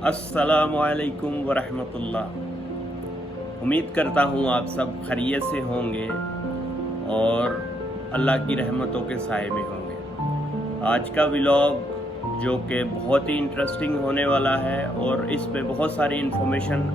अस्सलामुअलैकुम वरहमतुल्लाह। उम्मीद करता हूँ आप सब खैरियत से होंगे और अल्लाह की रहमतों के साए में होंगे। आज का व्लॉग जो कि बहुत ही इंटरेस्टिंग होने वाला है और इस पे बहुत सारी इन्फॉर्मेशन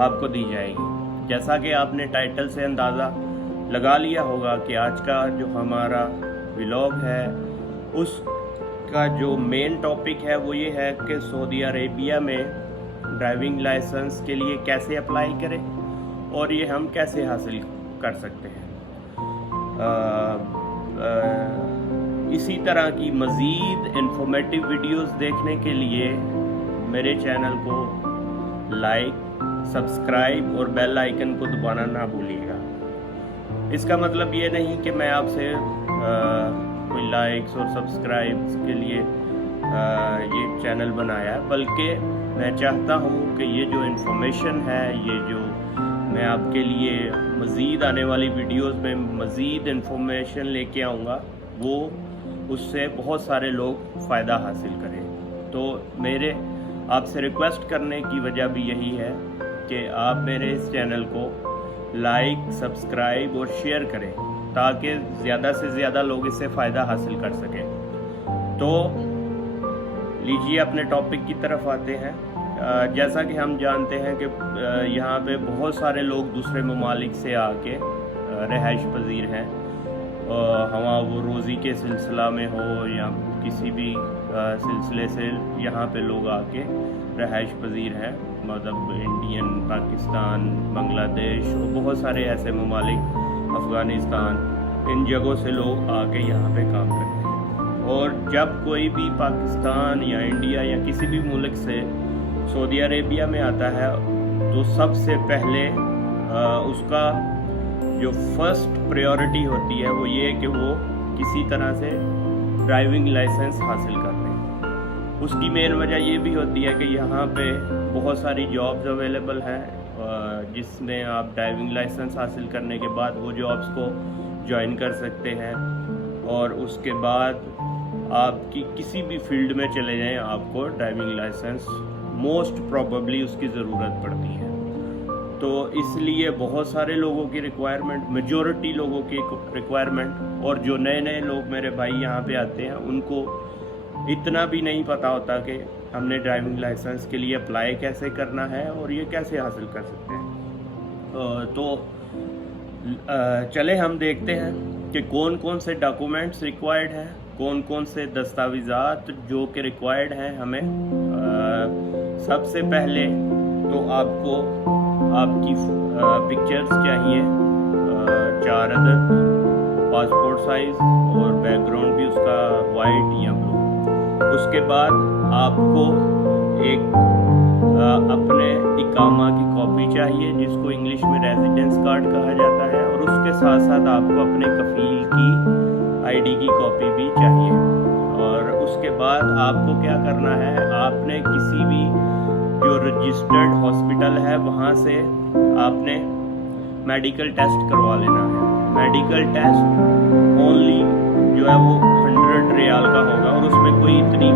आपको दी जाएगी। जैसा कि आपने टाइटल से अंदाज़ा लगा लिया होगा कि आज का जो हमारा व्लॉग है उसका जो मेन टॉपिक है वो ये है कि सऊदी अरेबिया में ड्राइविंग लाइसेंस के लिए कैसे अप्लाई करें और ये हम कैसे हासिल कर सकते हैं। इसी तरह की मज़ीद इंफॉर्मेटिव वीडियोस देखने के लिए मेरे चैनल को लाइक, सब्सक्राइब और बेल आइकन को दबाना ना भूलिएगा। इसका मतलब ये नहीं कि मैं आपसे कोई लाइक्स और सब्सक्राइब्स के लिए ये चैनल बनाया है, बल्कि मैं चाहता हूँ कि ये जो इन्फॉर्मेशन है, ये जो मैं आपके लिए मज़ीद आने वाली वीडियोस में मज़ीद इन्फॉर्मेशन लेके आऊँगा, वो उससे बहुत सारे लोग फ़ायदा हासिल करें। तो मेरे आपसे रिक्वेस्ट करने की वजह भी यही है कि आप मेरे इस चैनल को लाइक, सब्सक्राइब और शेयर करें ताकि ज़्यादा से ज़्यादा लोग इससे फ़ायदा हासिल कर सकें। तो लीजिए अपने टॉपिक की तरफ आते हैं। जैसा कि हम जानते हैं कि यहाँ पे बहुत सारे लोग दूसरे ममालिक से आके रहाइश पजीर हैं, हवा वो रोज़ी के सिलसिला में हो या किसी भी सिलसिले से यहाँ पे लोग आके रहाइश पजीर हैं। मतलब इंडियन, पाकिस्तान, बांग्लादेश और बहुत सारे ऐसे ममालिक, अफ़गानिस्तान, इन जगहों से लोग आके यहाँ पे काम करते हैं। और जब कोई भी पाकिस्तान या इंडिया या किसी भी मुल्क से सऊदी अरेबिया में आता है तो सबसे पहले उसका जो फर्स्ट प्रायोरिटी होती है वो ये कि वो किसी तरह से ड्राइविंग लाइसेंस हासिल कर लें। उसकी मेन वजह ये भी होती है कि यहाँ पे बहुत सारी जॉब्स अवेलेबल हैं जिसमें आप ड्राइविंग लाइसेंस हासिल करने के बाद वो जॉब्स को ज्वाइन कर सकते हैं और उसके बाद आपकी किसी भी फील्ड में चले जाएं आपको ड्राइविंग लाइसेंस मोस्ट प्रोबेबली उसकी ज़रूरत पड़ती है। तो इसलिए बहुत सारे लोगों की रिक्वायरमेंट, मेजॉरिटी लोगों की रिक्वायरमेंट, और जो नए नए लोग मेरे भाई यहाँ पे आते हैं उनको इतना भी नहीं पता होता कि हमने ड्राइविंग लाइसेंस के लिए अप्लाई कैसे करना है और ये कैसे हासिल कर सकते हैं। तो चले हम देखते हैं कि कौन कौन से डॉक्यूमेंट्स रिक्वायर्ड हैं, कौन कौन से दस्तावेज़ात जो कि रिक्वायर्ड हैं हमें। सबसे पहले तो आपको आपकी पिक्चर्स चाहिए 4 अदद, पासपोर्ट साइज़ और बैकग्राउंड भी उसका वाइट या ब्लू। उसके बाद आपको एक अपने इकामा की कॉपी चाहिए जिसको इंग्लिश में रेजिडेंस कार्ड कहा जाता है, और उसके साथ साथ आपको अपने कफील की आईडी की कॉपी भी चाहिए। और उसके बाद आपको क्या करना है, आपने किसी भी जो रजिस्टर्ड हॉस्पिटल है वहाँ से आपने मेडिकल टेस्ट करवा लेना है। मेडिकल टेस्ट ओनली जो है वो 100 रियाल का होगा और उसमें कोई इतनी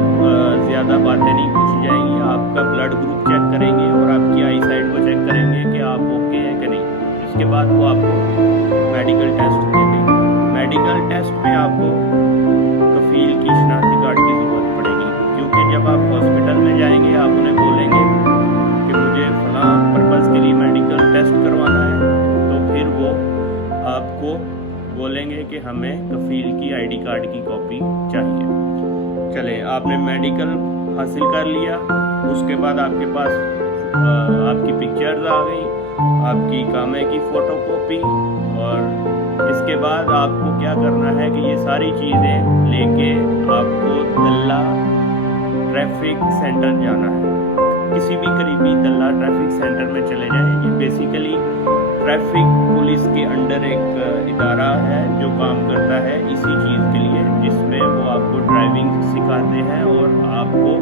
ज़्यादा बातें नहीं पूछी जाएंगी। आपका ब्लड ग्रुप चेक करेंगे और आपकी आई साइड को चेक करेंगे कि आप ओके हैं कि नहीं। इसके बाद वो आपको मेडिकल टेस्ट दे देंगे। मेडिकल टेस्ट में आपको कफील की शनाख्ती कार्ड की ज़रूरत पड़ेगी, क्योंकि जब आप हॉस्पिटल में जाएंगे आप उन्हें बोलेंगे कि मुझे फ़लाँ पर्पज़ के लिए मेडिकल टेस्ट करवाना है, तो फिर वो आपको बोलेंगे कि हमें कफील की आईडी कार्ड की कॉपी चाहिए। चले, आपने मेडिकल हासिल कर लिया, उसके बाद आपके पास आपकी पिक्चर्स आ गई, आपकी इकामे की फ़ोटो कॉपी, और इसके बाद आपको क्या करना है कि ये सारी चीज़ें लेके आपको दल्ला ट्रैफिक सेंटर जाना है। किसी भी करीबी दल्ला ट्रैफिक सेंटर में चले जाएं। ये बेसिकली ट्रैफिक पुलिस के अंडर एक इदारा है जो काम करता है इसी चीज़ के लिए, जिसमें वो आपको ड्राइविंग सिखाते हैं और आपको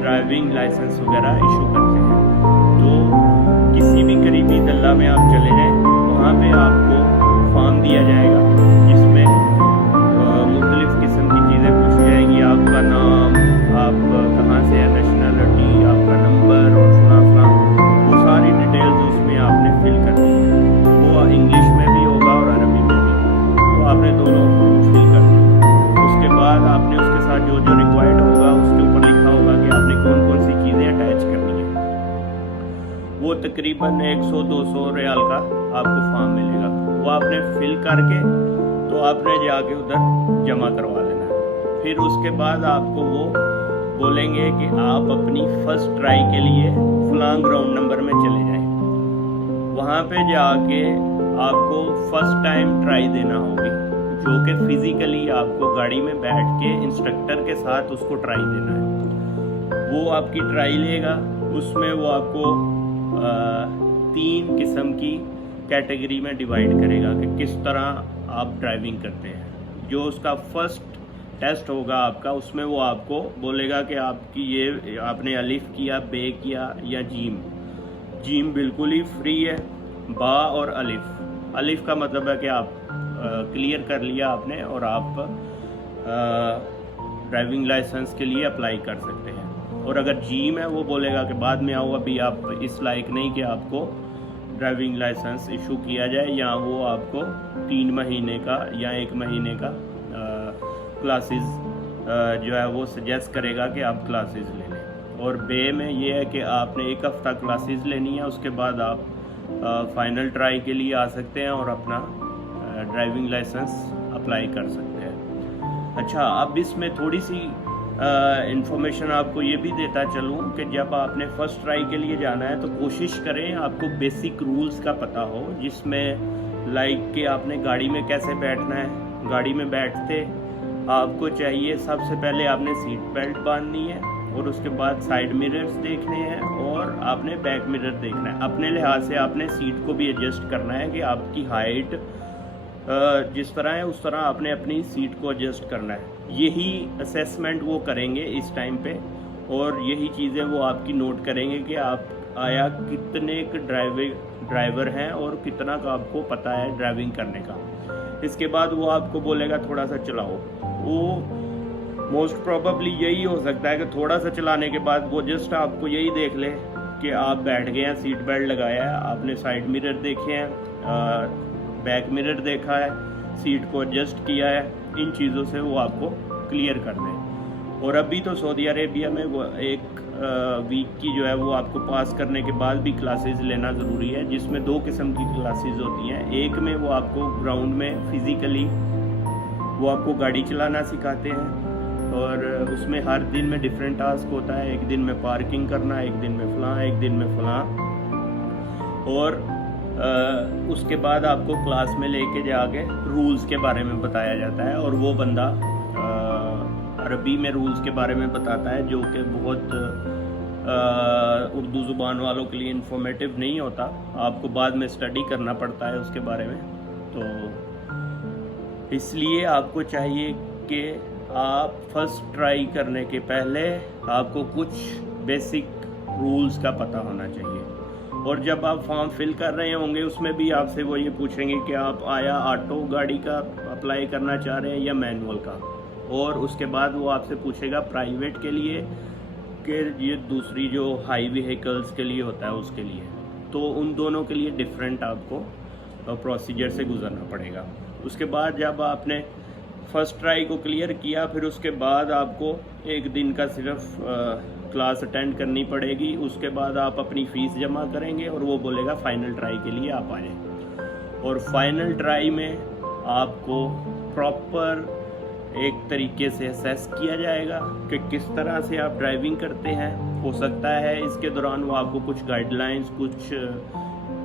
ड्राइविंग लाइसेंस वगैरह इशू करते हैं। तो किसी भी करीबी दल्ला में आप चले जाएं, वहाँ पे आपको फॉर्म दिया जाएगा जिसमें मुख्तलिफ़ किस्म की चीज़ें पूछी जाएंगी। आपका नाम, आप कहाँ से है, नेशनलिटी, आपका नंबर, तकरीबन 100-200 रियाल का आपको फॉर्म मिलेगा। वो आपने फिल करके तो आपने जाके उधर जमा करवा देना है। फिर उसके बाद आपको वो बोलेंगे कि आप अपनी फर्स्ट ट्राई के लिए फलां ग्राउंड नंबर में चले जाएं। वहाँ पे जाके आपको फर्स्ट टाइम ट्राई देना होगी, जो कि फिज़िकली आपको गाड़ी में बैठ के इंस्ट्रक्टर के साथ उसको ट्राई देना है। वो आपकी ट्राई लेगा, उसमें वो आपको 3 किस्म की कैटेगरी में डिवाइड करेगा कि किस तरह आप ड्राइविंग करते हैं। जो उसका फर्स्ट टेस्ट होगा आपका, उसमें वो आपको बोलेगा कि आपकी ये आपने अलिफ किया, बे किया या जीम। जीम बिल्कुल ही फ्री है, बा और अलिफ। अलिफ का मतलब है कि आप क्लियर कर लिया आपने और आप ड्राइविंग लाइसेंस के लिए अप्लाई कर सकते हैं। और अगर जीम है वो बोलेगा कि बाद में आओ, अभी आप इस लायक नहीं कि आपको ड्राइविंग लाइसेंस इशू किया जाए, या वो आपको 3 महीने का या 1 महीने का क्लासेस जो है वो सजेस्ट करेगा कि आप क्लासेस ले लें। और बे में ये है कि आपने 1 हफ़्ता क्लासेस लेनी है, उसके बाद आप फाइनल ट्राई के लिए आ सकते हैं और अपना ड्राइविंग लाइसेंस अप्लाई कर सकते हैं। अच्छा, अब इसमें थोड़ी सी इंफॉर्मेशन आपको ये भी देता चलूँ कि जब आपने फ़र्स्ट ट्राई के लिए जाना है तो कोशिश करें आपको बेसिक रूल्स का पता हो, जिसमें लाइक कि आपने गाड़ी में कैसे बैठना है। गाड़ी में बैठते आपको चाहिए सबसे पहले आपने सीट बेल्ट बांधनी है, और उसके बाद साइड मिरर्स देखने हैं और आपने बैक मिरर देखना है। अपने लिहाज से आपने सीट को भी एडजस्ट करना है कि आपकी हाइट जिस तरह है उस तरह आपने अपनी सीट को एडजस्ट करना है। यही असेसमेंट वो करेंगे इस टाइम पे, और यही चीज़ें वो आपकी नोट करेंगे कि आप आया कितने ड्राइवर हैं और कितना का आपको पता है ड्राइविंग करने का। इसके बाद वो आपको बोलेगा थोड़ा सा चलाओ। वो मोस्ट प्रोबेबली यही हो सकता है कि थोड़ा सा चलाने के बाद वो जस्ट आपको यही देख ले कि आप बैठ गए हैं, सीट बेल्ट लगाया है, आपने साइड मिरर देखे हैं, बैक मिरर देखा है, सीट को एडजस्ट किया है। इन चीज़ों से वो आपको क्लियर कर दें। और अभी तो सऊदी अरेबिया में वो 1 वीक की जो है वो आपको पास करने के बाद भी क्लासेस लेना ज़रूरी है, जिसमें 2 किस्म की क्लासेस होती हैं। एक में वो आपको ग्राउंड में फिज़िकली वो आपको गाड़ी चलाना सिखाते हैं, और उसमें हर दिन में डिफरेंट टास्क होता है। एक दिन में पार्किंग करना, एक दिन में फलां, एक दिन में फलां। और उसके बाद आपको क्लास में लेके जाके रूल्स के बारे में बताया जाता है, और वो बंदा अरबी में रूल्स के बारे में बताता है, जो कि बहुत उर्दू ज़ुबान वालों के लिए इंफॉर्मेटिव नहीं होता। आपको बाद में स्टडी करना पड़ता है उसके बारे में। तो इसलिए आपको चाहिए कि आप फर्स्ट ट्राई करने के पहले आपको कुछ बेसिक रूल्स का पता होना चाहिए। और जब आप फॉर्म फिल कर रहे होंगे उसमें भी आपसे वो ये पूछेंगे कि आप आया ऑटो गाड़ी का अप्लाई करना चाह रहे हैं या मैनुअल का। और उसके बाद वो आपसे पूछेगा प्राइवेट के लिए कि ये दूसरी जो हाई व्हीकल्स के लिए होता है उसके लिए। तो उन दोनों के लिए डिफरेंट आपको प्रोसीजर से गुजरना पड़ेगा। उसके बाद जब आपने फर्स्ट ट्राई को क्लियर किया, फिर उसके बाद आपको 1 दिन का सिर्फ क्लास अटेंड करनी पड़ेगी। उसके बाद आप अपनी फ़ीस जमा करेंगे और वो बोलेगा फ़ाइनल ट्राई के लिए आप आए। और फाइनल ट्राई में आपको प्रॉपर एक तरीके से असेस किया जाएगा कि किस तरह से आप ड्राइविंग करते हैं। हो सकता है इसके दौरान वो आपको कुछ गाइडलाइंस, कुछ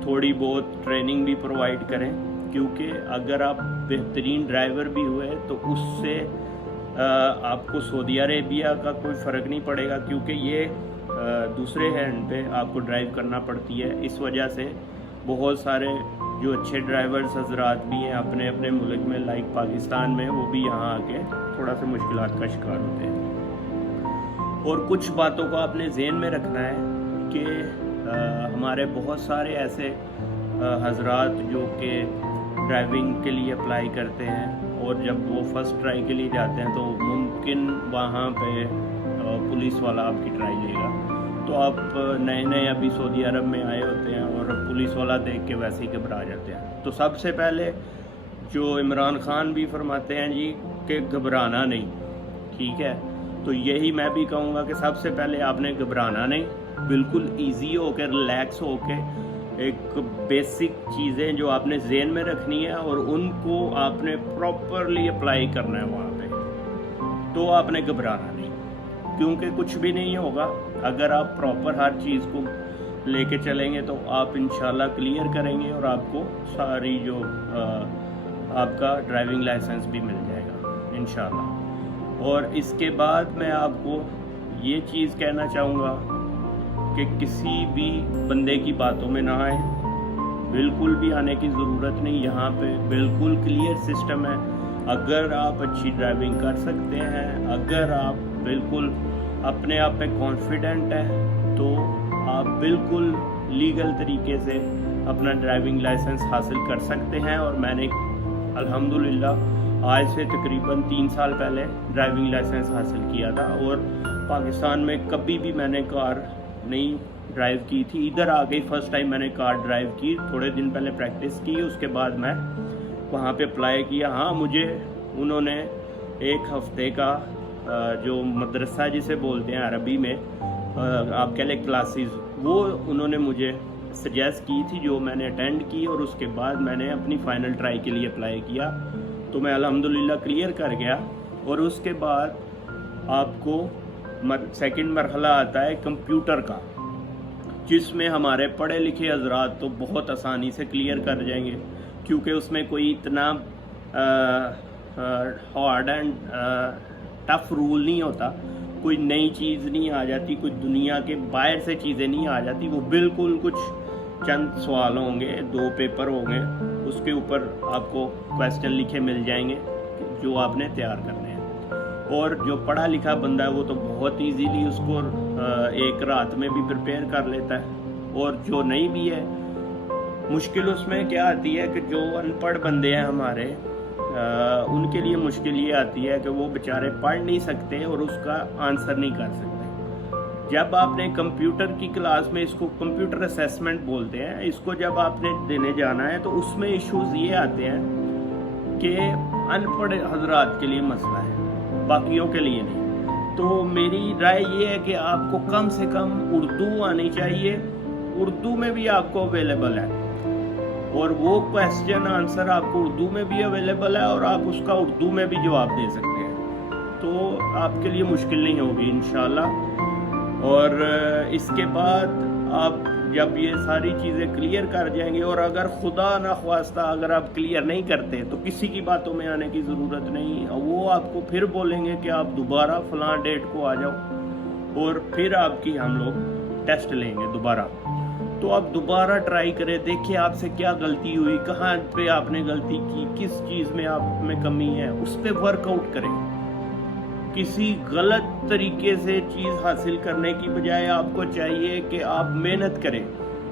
थोड़ी बहुत ट्रेनिंग भी प्रोवाइड करें, क्योंकि अगर आप बेहतरीन ड्राइवर भी हुए तो उससे आपको सऊदी अरेबिया का कोई फ़र्क नहीं पड़ेगा, क्योंकि ये दूसरे हैंड पे आपको ड्राइव करना पड़ती है। इस वजह से बहुत सारे जो अच्छे ड्राइवर्स हजरात भी हैं अपने अपने मुल्क में, लाइक पाकिस्तान में, वो भी यहाँ आके थोड़ा सा मुश्किलात का शिकार होते हैं। और कुछ बातों को आपने ज़हन में रखना है कि हमारे बहुत सारे ऐसे हजरात जो कि ड्राइविंग के लिए अप्लाई करते हैं, और जब वो फर्स्ट ट्राई के लिए जाते हैं तो मुमकिन वहाँ पे पुलिस वाला आपकी ट्राई लेगा। तो आप नए नए अभी सऊदी अरब में आए होते हैं और पुलिस वाला देख के वैसे ही घबरा जाते हैं। तो सबसे पहले जो इमरान खान भी फरमाते हैं जी कि घबराना नहीं, ठीक है। तो यही मैं भी कहूँगा कि सबसे पहले आपने घबराना नहीं, بالکل ایزی ہو کے ریلیکس ہو کے ایک بیسک چیزیں جو آپ نے ذہن میں رکھنی ہے اور ان کو آپ نے پراپرلی اپلائی کرنا ہے وہاں پہ، تو آپ نے گھبرانا نہیں، کیونکہ کچھ بھی نہیں ہوگا اگر آپ پراپر ہر چیز کو لے کے چلیں گے تو آپ انشاءاللہ کلیئر کریں گے اور آپ کو ساری جو آپ کا ڈرائیونگ لائسنس بھی مل جائے گا انشاءاللہ۔ اور اس کے بعد میں آپ کو یہ چیز کہنا چاہوں گا کہ کسی بھی بندے کی باتوں میں نہ آئیں، بالکل بھی آنے کی ضرورت نہیں، یہاں پہ بالکل کلیئر سسٹم ہے۔ اگر آپ اچھی ڈرائیونگ کر سکتے ہیں، اگر آپ بالکل اپنے آپ پہ کانفیڈنٹ ہیں، تو آپ بالکل لیگل طریقے سے اپنا ڈرائیونگ لائسنس حاصل کر سکتے ہیں۔ اور میں نے الحمدللہ آج سے تقریباً 3 سال پہلے ڈرائیونگ لائسنس حاصل کیا تھا، اور پاکستان میں کبھی بھی میں نے کار نہیں ڈرائیو کی تھی، ادھر آ گئی فرسٹ ٹائم میں نے کار ڈرائیو کی، تھوڑے دن پہلے پریکٹس کی، اس کے بعد میں وہاں پہ اپلائی کیا۔ ہاں مجھے انہوں نے 1 ہفتے کا جو مدرسہ جسے بولتے ہیں عربی میں، آپ کہہ لیں کلاسز، وہ انہوں نے مجھے سجیسٹ کی تھی، جو میں نے اٹینڈ کی، اور اس کے بعد میں نے اپنی فائنل ٹرائی کے لیے اپلائی کیا، تو میں الحمدللہ کلیئر کر گیا۔ اور اس کے بعد آپ کو سیکنڈ مرحلہ آتا ہے کمپیوٹر کا، جس میں ہمارے پڑھے لکھے حضرات تو بہت آسانی سے کلیئر کر جائیں گے، کیونکہ اس میں کوئی اتنا ہارڈ اینڈ ٹف رول نہیں ہوتا، کوئی نئی چیز نہیں آ جاتی، کوئی دنیا کے باہر سے چیزیں نہیں آ جاتی، وہ بالکل کچھ چند سوال ہوں گے، 2 پیپر ہوں گے، اس کے اوپر آپ کو کویسچن لکھے مل جائیں گے جو آپ نے تیار کرنے ہیں۔ اور جو پڑھا لکھا بندہ ہے وہ تو بہت ایزیلی اس کو 1 رات میں بھی پریپیئر کر لیتا ہے، اور جو نہیں بھی ہے، مشکل اس میں کیا آتی ہے کہ جو ان پڑھ بندے ہیں ہمارے، ان کے لیے مشکل یہ آتی ہے کہ وہ بیچارے پڑھ نہیں سکتے اور اس کا آنسر نہیں کر سکتے۔ جب آپ نے کمپیوٹر کی کلاس میں، اس کو کمپیوٹر اسیسمنٹ بولتے ہیں، اس کو جب آپ نے دینے جانا ہے تو اس میں ایشوز یہ آتے ہیں کہ ان پڑھ حضرات کے لیے مسئلہ ہے، باقیوں کے لیے نہیں۔ تو میری رائے یہ ہے کہ آپ کو کم سے کم اردو آنی چاہیے، اردو میں بھی آپ کو اویلیبل ہے، اور وہ کویسچن آنسر آپ کو اردو میں بھی اویلیبل ہے، اور آپ اس کا اردو میں بھی جواب دے سکتے ہیں، تو آپ کے لیے مشکل نہیں ہوگی انشاءاللہ۔ اور اس کے بعد آپ جب یہ ساری چیزیں کلیئر کر جائیں گے، اور اگر خدا نخواستہ اگر آپ کلیئر نہیں کرتے تو کسی کی باتوں میں آنے کی ضرورت نہیں، وہ آپ کو پھر بولیں گے کہ آپ دوبارہ فلاں ڈیٹ کو آ جاؤ، اور پھر آپ کی ہم لوگ ٹیسٹ لیں گے دوبارہ۔ تو آپ دوبارہ ٹرائی کریں، دیکھیں آپ سے کیا غلطی ہوئی، کہاں پہ آپ نے غلطی کی، کس چیز میں آپ میں کمی ہے، اس پہ ورک آؤٹ کریں۔ کسی غلط طریقے سے چیز حاصل کرنے کی بجائے آپ کو چاہیے کہ آپ محنت کریں،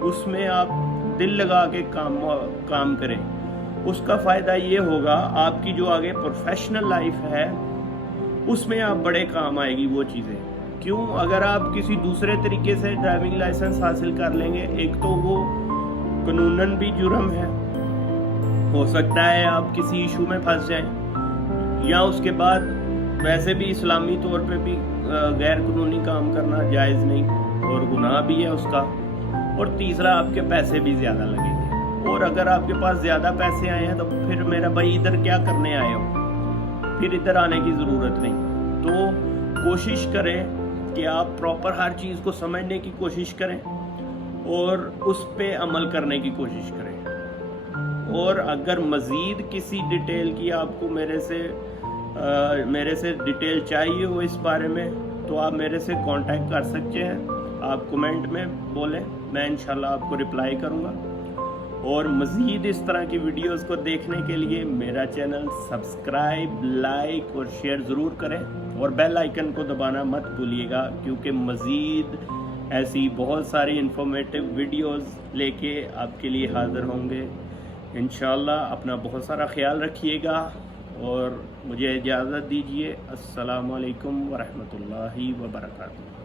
اس میں آپ دل لگا کے کام کریں۔ اس کا فائدہ یہ ہوگا آپ کی جو آگے پروفیشنل لائف ہے اس میں آپ بڑے کام آئے گی وہ چیزیں۔ کیوں؟ اگر آپ کسی دوسرے طریقے سے ڈرائیونگ لائسنس حاصل کر لیں گے، ایک تو وہ قانوناً بھی جرم ہے، ہو سکتا ہے آپ کسی ایشو میں پھنس جائیں، یا اس کے بعد ویسے بھی اسلامی طور پہ بھی غیر قانونی کام کرنا جائز نہیں اور گناہ بھی ہے اس کا، اور تیسرا آپ کے پیسے بھی زیادہ لگیں گے۔ اور اگر آپ کے پاس زیادہ پیسے آئے ہیں تو پھر میرا بھائی ادھر کیا کرنے آئے ہو، پھر ادھر آنے کی ضرورت نہیں۔ تو کوشش کریں کہ آپ پراپر ہر چیز کو سمجھنے کی کوشش کریں اور اس پہ عمل کرنے کی کوشش کریں۔ اور اگر مزید کسی ڈیٹیل کی آپ کو میرے سے ڈیٹیل چاہیے ہو اس بارے میں، تو آپ میرے سے کانٹیکٹ کر سکتے ہیں، آپ کمنٹ میں بولیں، میں انشاءاللہ آپ کو رپلائی کروں گا۔ اور مزید اس طرح کی ویڈیوز کو دیکھنے کے لیے میرا چینل سبسکرائب، لائک اور شیئر ضرور کریں، اور بیل آئیکن کو دبانا مت بھولیے گا، کیونکہ مزید ایسی بہت ساری انفارمیٹیو ویڈیوز لے کے آپ کے لیے حاضر ہوں گے انشاءاللہ۔ اپنا بہت سارا خیال رکھیے گا اور مجھے اجازت دیجیے۔ السلام علیکم ورحمۃ اللہ وبرکاتہ۔